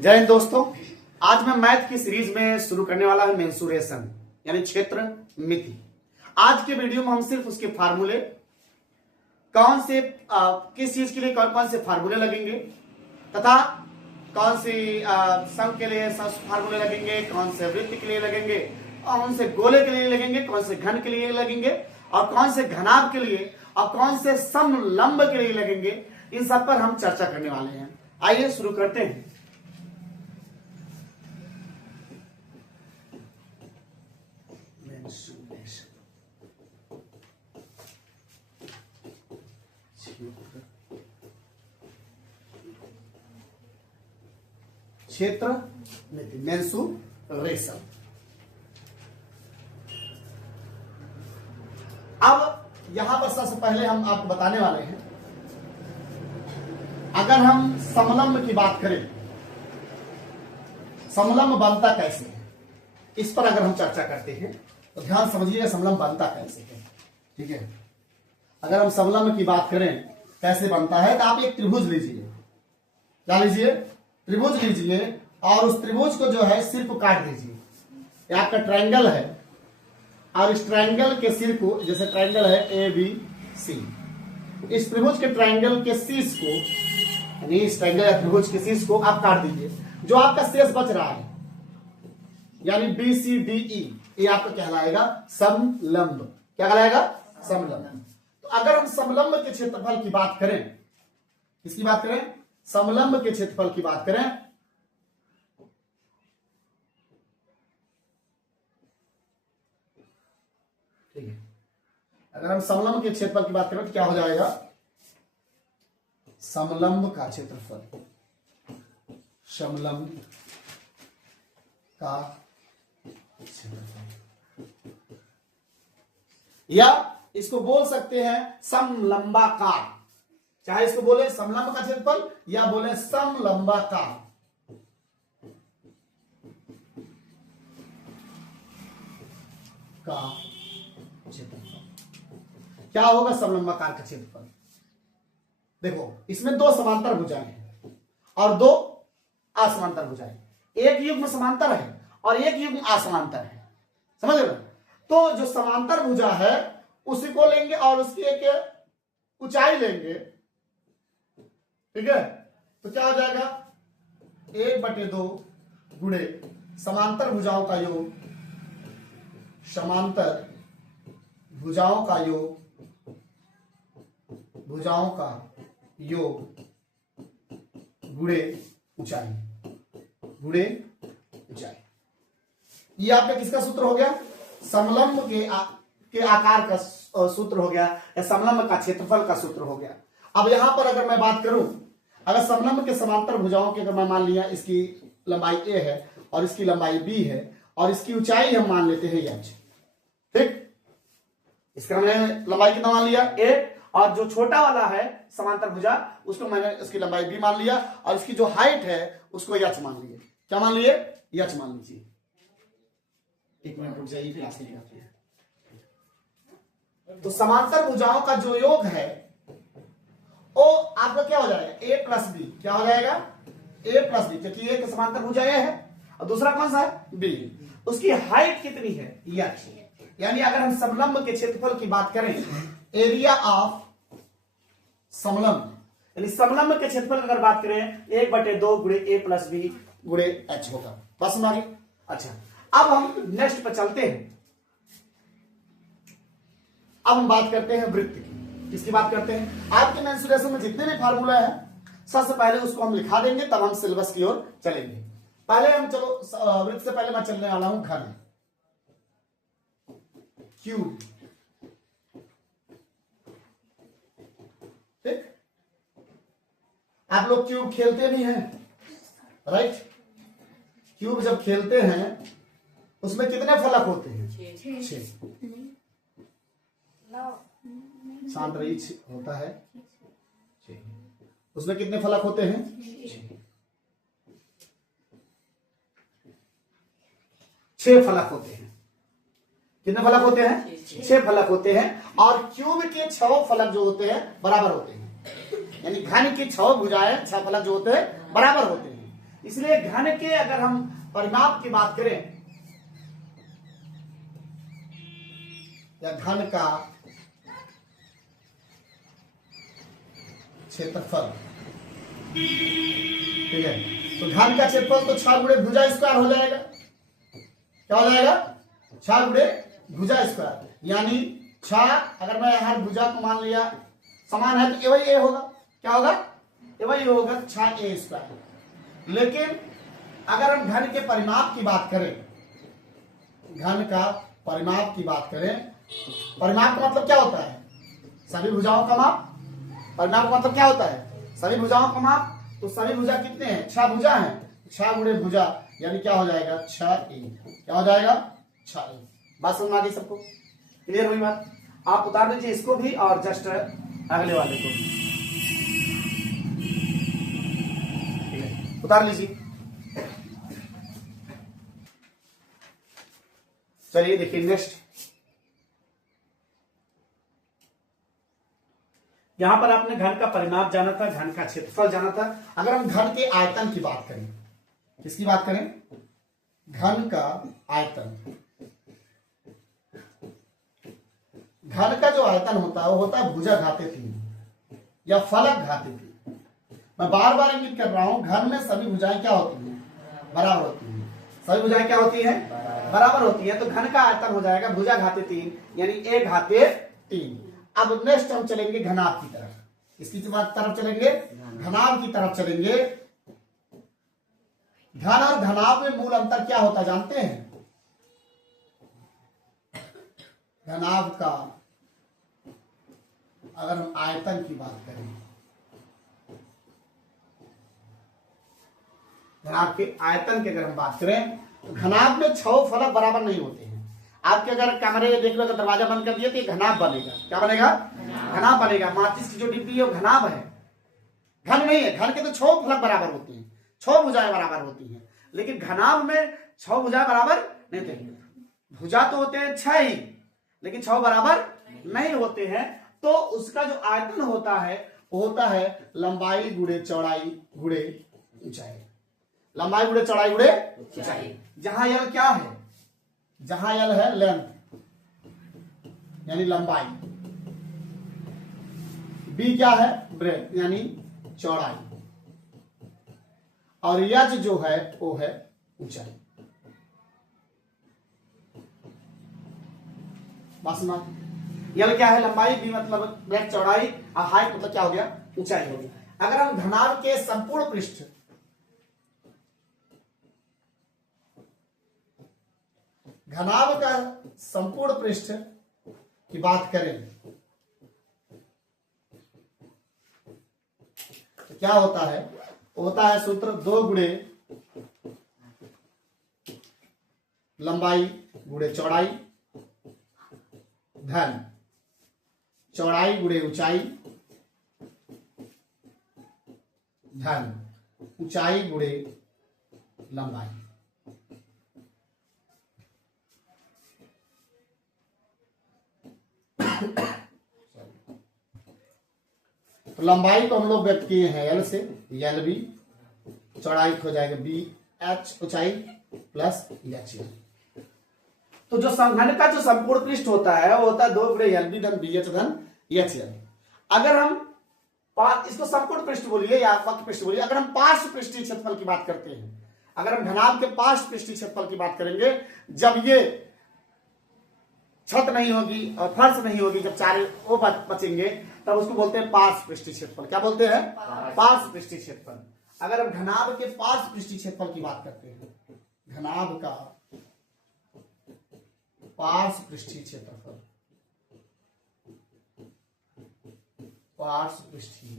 जय हिंद दोस्तों। आज मैं मैथ की सीरीज में शुरू करने वाला हूं मेंसुरेशन यानी क्षेत्र मिति। आज के वीडियो में हम सिर्फ उसके फार्मूले कौन से किस चीज के लिए कौन कौन से फार्मूले लगेंगे तथा कौन सी सम के लिए फार्मूले लगेंगे, कौन से वृत्त के लिए लगेंगे, कौन से गोले के लिए लगेंगे, कौन से घन के लिए लगेंगे और कौन से घनाभ के लिए और कौन से समलंब के लिए लगेंगे, इन सब पर हम चर्चा करने वाले हैं। आइए शुरू करते हैं। क्षेत्र मिति मेंसुरेशन। अब यहां पर सबसे पहले हम आपको बताने वाले हैं, अगर हम समलंब की बात करें, समलंब बनता कैसे है, इस पर अगर हम चर्चा करते हैं तो ध्यान समझिए समलंब बनता कैसे है। ठीक है, अगर हम समलंब की बात करें कैसे बनता है तो आप एक त्रिभुज लीजिए। क्या लीजिए? त्रिभुज लीजिए और उस त्रिभुज को जो है सिर को काट दीजिए। ये आपका ट्रायंगल है और इस ट्रायंगल के सिर को, जैसे ट्रायंगल है ए बी सी, इस त्रिभुज के ट्रायंगल के शीर्ष को, यानी इस ट्रायंगल या त्रिभुज के शीर्ष को आप काट दीजिए। जो आपका शेष बच रहा है यानी बी सी डी ई, ये आपका कहलाएगा समलंब। क्या कहलाएगा? समलंब। तो अगर हम समलंब के क्षेत्रफल की बात करें, किसकी बात करें? समलंब के क्षेत्रफल की बात करें ठीक है, अगर हम समलंब के क्षेत्रफल की बात करें तो क्या हो जाएगा? समलंब का क्षेत्रफल, समलंब का क्षेत्रफल, या इसको बोल सकते हैं समलंबाकार। चाहे इसको बोले समलंब का क्षेत्रफल या बोले समलंबाकार। का क्षेत्रफल क्या होगा? समलंबाकार का क्षेत्रफल। देखो, इसमें दो समांतर भुजाएं हैं और दो असमांतर भुजाएं। एक युग्म समांतर है और एक युग्म असमांतर है। समझ रहे? तो जो समांतर भुजा है उसी को लेंगे और उसकी एक ऊंचाई लेंगे। ठीक है, तो क्या हो जाएगा? 1/2 गुणे समांतर भुजाओं का योग, समांतर भुजाओं का योग, भुजाओं का योग गुणे ऊंचाई, गुणे ऊंचाई। ये आपका किसका सूत्र हो गया? समलंब के आकार का सूत्र हो गया या समलंब का क्षेत्रफल का सूत्र हो गया। अब यहां पर अगर मैं बात करूं, अगर समलंब के समांतर भुजाओं की अगर मैं मान लिया इसकी लंबाई a है और इसकी लंबाई b है और इसकी ऊंचाई हम मान लेते हैं h। ठीक, इसका मैंने लंबाई कितना मान लिया? a, और जो छोटा वाला है समांतर भुजा उसको मैंने इसकी लंबाई b मान लिया और इसकी जो हाइट है उसको h मान लिए। क्या मान लिए? h मान लीजिए। एक मिनट रुक जाइए, क्लास नहीं आती है। तो समांतर भुजाओं का जो योग है वो आपका क्या हो जाएगा? a plus B. क्या हो जाएगा? a प्लस बी, क्योंकि एक समांतर भुजा a है और दूसरा कौन सा है? b। उसकी हाइट कितनी है? h। यानी अगर हम समलंब के क्षेत्रफल की बात करें, एरिया ऑफ समलंब, यानी समलंब के क्षेत्रफल अगर बात करें 1/2 गुणे a प्लस बी गुणे h होगा। बस हमारी। अच्छा, अब हम नेक्स्ट पर चलते हैं। अब हम बात करते हैं वृत्त की। किसकी बात करते हैं? आपके मेंसुरेशन में जितने भी फार्मूला है सबसे पहले उसको हम लिखा देंगे, तब हम सिलेबस की ओर चलेंगे। पहले हम चलो वृत्त से पहले मैं चलने वाला हूं घन, क्यूब। ठीक, आप लोग क्यूब खेलते भी हैं, राइट? क्यूब जब खेलते हैं उसमें कितने फलक होते हैं? 6। शांत रही होता है 6। उसमें कितने फलक होते हैं? 6 फलक होते हैं। कितने फलक होते हैं? 6 फलक होते हैं। और क्यूब के 6 फलक जो होते हैं बराबर होते हैं, यानी घन की 6 भुजाएं 6 फलक जो होते हैं बराबर होते हैं। इसलिए घन के अगर हम परिमाप की बात करें या घन का क्षेत्रफल, ठीक है, तो घन का क्षेत्रफल तो 6 गुणे भुजा स्क्वायर हो जाएगा। क्या हो जाएगा? 6 गुणे भुजा स्क्वायर, यानी 6, अगर मैं हर भुजा को मान लिया समान है तो ए होगा। क्या होगा? ए होगा 6a स्क्वायर। लेकिन अगर हम घन के परिमाप की बात करें, घन का परिमाप की बात करें, परिमाप का मतलब क्या होता है? सभी भुजाओं का माप। परिमाप का मतलब क्या होता है? सभी भुजाओं का माप। तो सभी भुजा कितने हैं? 6 भुजा हैं। 6 गुणे भुजा यानी क्या हो जाएगा? 6a। क्या हो जाएगा? 6a। बात समझ में आ गई सबको? क्लियर हुई बात? आप उतार लीजिए इसको भी और जस्ट अगले वाले को भी उतार लीजिए। चलिए देखिए नेक्स्ट, यहां पर आपने घन का परिमाप जाना था, घन का क्षेत्रफल जाना था। अगर हम घन के आयतन की बात करें, किसकी बात करें? घन का आयतन। घन का जो आयतन होता है वो होता है भुजा घाते 3 या फलक घाते 3। मैं बार बार इंगित कर रहा हूं, घन में सभी भुजाएं क्या होती हैं? बराबर होती हैं। सभी भुजाएं क्या होती हैं? बराबर होती है। तो घन का आयतन हो जाएगा भुजा घाते 3 यानी a घाते 3। अब नेक्स्ट हम चलेंगे घनाभ की तरफ। इसकी तरफ चलेंगे, घनाभ की तरफ चलेंगे। घन और घनाभ में मूल अंतर क्या होता जानते हैं? घनाभ का अगर हम आयतन की बात करें, घनाभ के आयतन की अगर हम बात करें तो घनाभ में 6 फलक बराबर नहीं होते हैं। आपके अगर कमरे देख लो तो दरवाजा बंद कर दिया तो ये घनाभ बनेगा। क्या बनेगा? घनाभ बनेगा। माचिस की जो डिब्बी है वो घनाभ है, घन नहीं है। घन के तो 6 फलक बराबर होते हैं, 6 भुजाएं बराबर होती हैं। लेकिन घनाभ में 6 भुजाएं बराबर नहीं होते। भुजा तो होते हैं 6 ही, लेकिन 6 बराबर नहीं होते हैं। तो उसका जो आयतन होता है वो होता है लंबाई गुणे चौड़ाई गुणे ऊंचाई। लंबाई गुणे चौड़ाई गुणे ऊंचाई। जहां यल क्या है? जहां यल है लेंथ यानी लंबाई, बी क्या है? ब्रेथ यानी चौड़ाई, और यच जो है वो है ऊंचाई। बस ना, यल क्या है? लंबाई, बी मतलब ब्रेथ चौड़ाई, और हाइट मतलब क्या हो गया? ऊंचाई हो गया। अगर हम घनाभ के संपूर्ण पृष्ठ, घनाभ का संपूर्ण पृष्ठ की बात करें तो क्या होता है? होता है सूत्र 2 गुणे लंबाई गुणे चौड़ाई धन चौड़ाई गुणे ऊंचाई धन ऊंचाई गुणे लंबाई। तो लंबाई को हम लोग व्यक्त किए हैं एल से, एल बी, चौड़ाई हो जाएगा बी एच, ऊंचाई प्लस एच। तो जो घन का जो संपूर्ण पृष्ठ होता है वो होता है 2 गुणे एल बी धन बी एच धन एच एल। अगर हम इसको संपूर्ण पृष्ठ बोलिए या वक्र पृष्ठ बोलिए। अगर हम पार्श्व पृष्ठीय क्षेत्रफल की बात करते हैं, अगर हम घनाभ के पार्श्व पृष्ठीय क्षेत्रफल की बात करेंगे, जब ये छत नहीं होगी और फर्श नहीं होगी, जब चारे वो बचेंगे, तब उसको बोलते हैं पार्श्व पृष्ठीय क्षेत्रफल। क्या बोलते हैं? पार्श्व पृष्ठीय क्षेत्रफल। अगर हम घनाभ के पार्श्व पृष्ठीय क्षेत्रफल की बात करते हैं, घनाभ का पार्श्व पृष्ठीय क्षेत्रफल, पार्श्व पृष्ठीय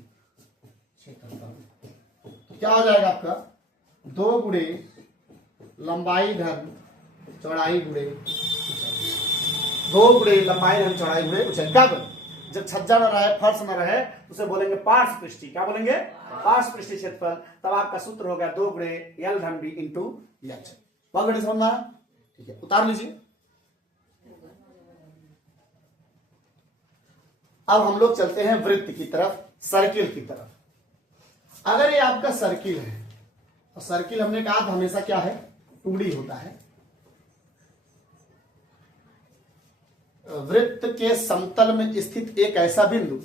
क्षेत्रफल तो क्या हो जाएगा आपका? 2 गुणे लंबाई धन चौड़ाई गुणे 2 गुणे लंबाई धन चौड़ाई गुणे ऊंचाई। कब? जब छज्जा न रहे, फर्श न रहे, उसे बोलेंगे पार्श्व पृष्ठीय। क्या बोलेंगे? पार्श्व पृष्ठीय क्षेत्रफल। तब आपका सूत्र हो गया 2 गुणे एल धन बी इंटू एच। बहुत बड़ी समझना है? ठीक है, उतार लीजिए। अब हम लोग चलते हैं वृत्त की तरफ, सर्किल की तरफ। अगर ये आपका सर्किल है, और सर्किल हमने कहा था हमेशा क्या है, 2D होता है। वृत्त के समतल में स्थित एक ऐसा बिंदु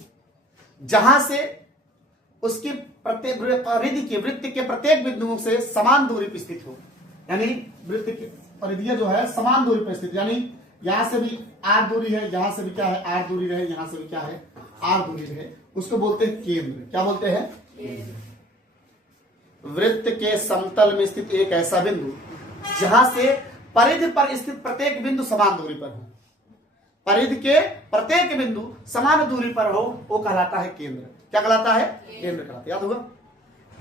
जहां से उसकी प्रत्येक परिधि के वृत्त के प्रत्येक बिंदुओं से समान दूरी पर स्थित हो, यानी वृत्त की परिधियां जो है समान दूरी पर स्थित, यानी यहां से भी r दूरी है, यहां से भी क्या है r दूरी रहे, यहां से भी क्या है r दूरी रहे, उसको बोलते हैं केंद्र। क्या बोलते हैं? वृत्त के समतल में स्थित एक ऐसा बिंदु जहां से परिधि पर स्थित प्रत्येक बिंदु समान दूरी पर हो, परिधि के प्रत्येक बिंदु समान दूरी पर हो, वो कहलाता है केंद्र। क्या कहलाता है? केंद्र कहलाता है। याद होगा,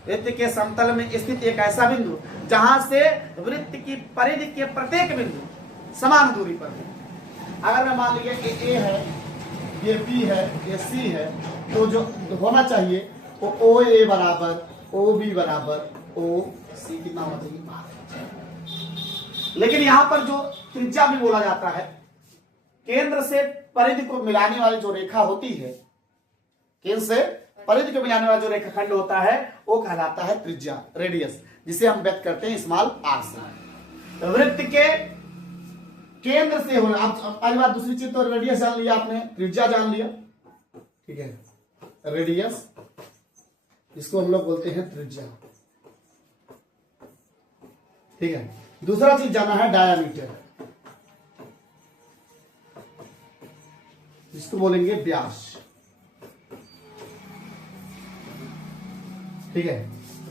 वृत्त के समतल में स्थित एक ऐसा बिंदु जहां से वृत्त की परिधि के प्रत्येक बिंदु समान दूरी पर हो। अगर मैं मान लिया ये ए है, ये बी है, ये सी है, तो जो होना चाहिए वो ओ ए बराबर ओ बी बराबर ओ सी कितना होना चाहिए। लेकिन यहां पर जो त्रिज्या भी बोला जाता है, केंद्र से परिधि को मिलाने वाली जो रेखा होती है, केंद्र से परिधि को मिलाने वाला जो रेखाखंड होता है वो कहलाता है त्रिज्या, रेडियस, जिसे हम व्यक्त करते हैं स्मॉल आर से। वृत्त के केंद्र से होना, अब पहली बात, दूसरी चीज तो रेडियस जान लिया आपने, त्रिज्या जान लिया, ठीक है, रेडियस इसको हम लोग बोलते हैं त्रिज्या, ठीक है। दूसरा चीज जाना है डायामीटर, जिसको बोलेंगे व्यास, ठीक है।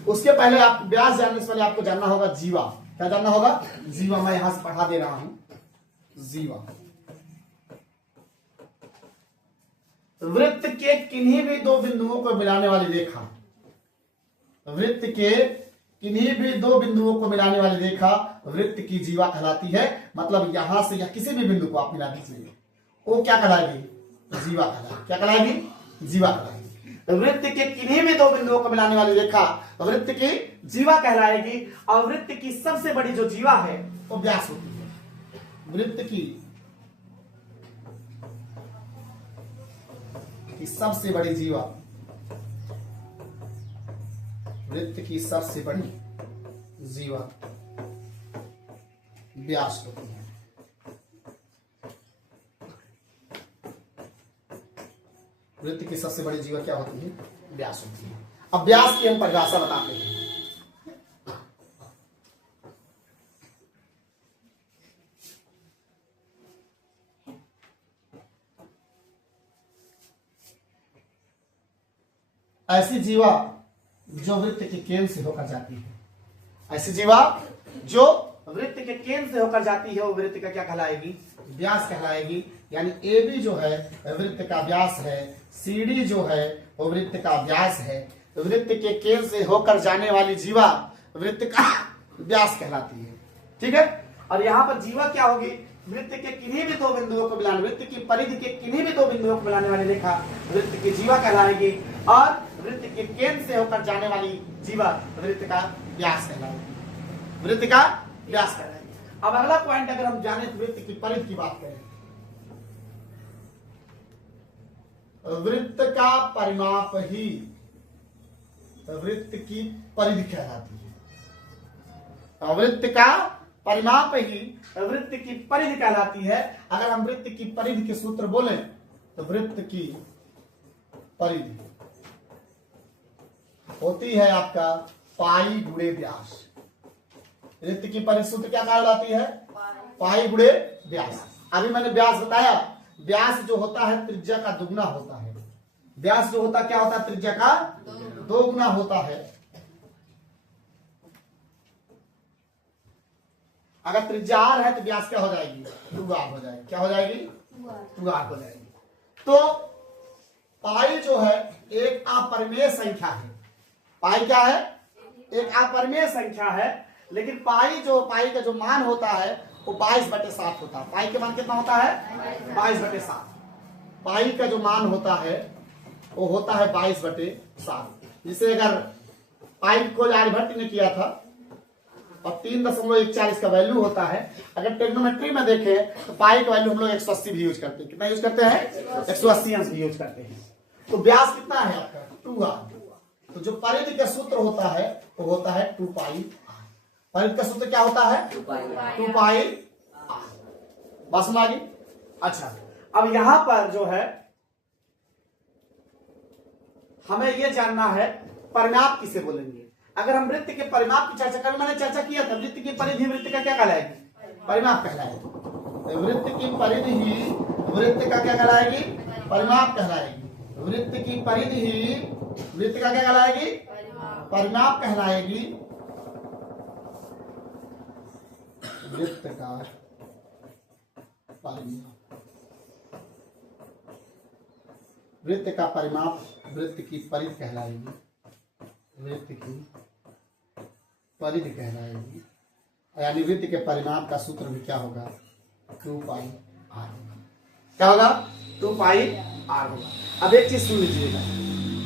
उसके पहले आप व्यास जानने से पहले आपको जानना होगा जीवा। क्या जानना होगा? जीवा। मैं यहां से पढ़ा दे रहा हूं, जीवा। वृत्त के किन्हीं भी दो बिंदुओं को मिलाने वाली रेखा, वृत्त के किन्हीं भी दो बिंदुओं को मिलाने वाली रेखा वृत्त की जीवा कहलाती है। मतलब यहां से या किसी भी बिंदु को आप मिला दीजिए, वो क्या कहलाएगी? जीवा कहलाएगी। क्या कहलाएगी? जीवा कहलाएगी। वृत्त के किन्हीं भी दो बिंदुओं को मिलाने वाली रेखा वृत्त की जीवा कहलाएगी। और वृत्त की सबसे बड़ी जो जीवा है वो व्यास होती है। वृत्त की सबसे बड़ी जीवा, वृत्त की सबसे बड़ी जीवा व्यास होती है। वृत्त की सबसे बड़ी जीवा क्या होती है? व्यास होती है। अब व्यास की हम परिभाषा बताते हैं। ऐसी जीवा जो वृत्त के केंद्र से होकर जाती है, ऐसी जीवा जो वृत्त के केंद्र से होकर जाती है वो वृत्त का क्या कहलाएगी? व्यास कहलाएगी। यानी ए बी जो है वृत्त का व्यास है, सी डी जो है वो वृत्त का व्यास है। वृत्त के केंद्र से होकर जाने वाली जीवा वृत्त का व्यास कहलाती है, ठीक है। और यहाँ पर जीवा क्या होगी? वृत्त के किन्हीं भी दो बिंदुओं को मिलाने, वृत्त की परिधि के किन्हीं भी दो बिंदुओं को मिलाने वाली रेखा वृत्त की जीवा कहलाएगी। और वृत्त के केंद्र से होकर जाने वाली जीवा वृत्त का व्यास कहलाएगी, वृत्त का व्यास कहलाएगी। अब अगला पॉइंट अगर हम जाने तो वृत्त की परिधि की बात करें, वृत्त का परिमाप ही वृत्त की परिधि कहलाती है। वृत्त का परिमाप ही वृत्त की परिधि कहलाती है। अगर हम वृत्त की परिधि के सूत्र बोलें तो वृत्त की परिधि होती है आपका पाई गुणे व्यास। वृत्त की परिधि सूत्र क्या कहलाती है? पाई गुणे व्यास। अभी मैंने व्यास बताया, व्यास जो होता है त्रिज्या का दुगुना होता है। व्यास जो होता क्या होता है? त्रिज्या का दो गुना होता है। अगर त्रिज्या आर है तो व्यास क्या हो जाएगी? 2r हो जाएगी। क्या हो जाएगी? 2r हो जाएगी। तो पाई जो है एक अपरिमेय संख्या है। पाई क्या है? एक अपरिमेय संख्या है। लेकिन पाई का जो मान होता है वो 22/7 होता है। पाई के मान कितना होता है? 22/7। पाई का जो मान होता है वो होता है 22/7। जिसे अगर पाई को आर्यभट्ट ने किया था और 3.41 का वैल्यू होता है। अगर ट्रिग्नोमेट्री में देखें तो पाई का वैल्यू हम लोग 180 भी यूज करते हैं। कितना यूज करते हैं? 180 अंश भी यूज करते हैं। तो व्यास कितना है आपका? 2r। तो जो परिधि का सूत्र होता है वो होता है 2 पाई r। परिधि का सूत्र क्या होता है? 2 पाई r। बस में आ गई। अच्छा, अब यहां पर जो है हमें यह जानना है परिमाप किसे बोलेंगे। अगर हम वृत्त के परिमाप की चर्चा करें, मैंने चर्चा किया था वृत्त की परिधि वृत्त का क्या कहलाएगी? परिमाप कहलाएगी। वृत्त की परिधि ही वृत्त का क्या कहलाएगी? परिमाप कहलाएगी। वृत्त की परिधि ही वृत्त का क्या कहलाएगी? परिमाप कहलाएगी। वृत्त का परिमाप, वृत्त का परिमाप वृत्त की परिधि कहलाएगी। वृत्त की परिधि कहलाएगी, यानी वृत्त के परिमाप का सूत्र भी क्या होगा? 2 पाई r होगा। क्या होगा? 2 पाई r होगा। अब एक चीज सुन लीजिएगा,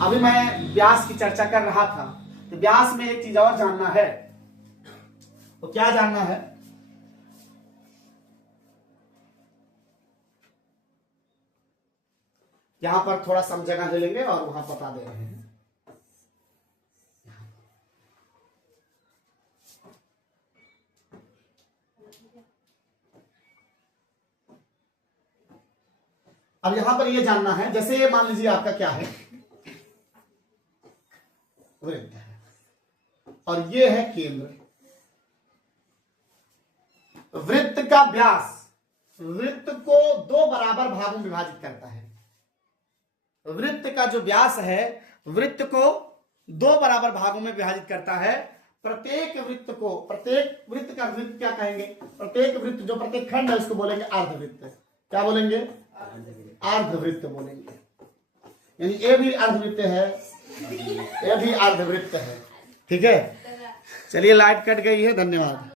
अभी मैं व्यास की चर्चा कर रहा था, तो व्यास में एक चीज और जानना है। तो क्या जानना है? यहां पर थोड़ा सम जगह ले लेंगे और वहां बता दे रहे हैं। अब यहां पर यह जानना है, जैसे मान लीजिए आपका क्या है? वृत्त है और यह है केंद्र। वृत्त का व्यास वृत्त को 2 बराबर भागों में विभाजित करता है। वृत्त का जो व्यास है वृत्त को 2 बराबर भागों में विभाजित करता है। प्रत्येक वृत्त को, प्रत्येक वृत्त का वृत्त क्या कहेंगे? प्रत्येक वृत्त जो प्रत्येक खंड है उसको बोलेंगे अर्धवृत्त। क्या बोलेंगे? अर्धवृत्त बोलेंगे। यानी ये भी अर्धवृत्त है, ये भी अर्धवृत्त है। ठीक है, चलिए लाइट कट गई है, धन्यवाद।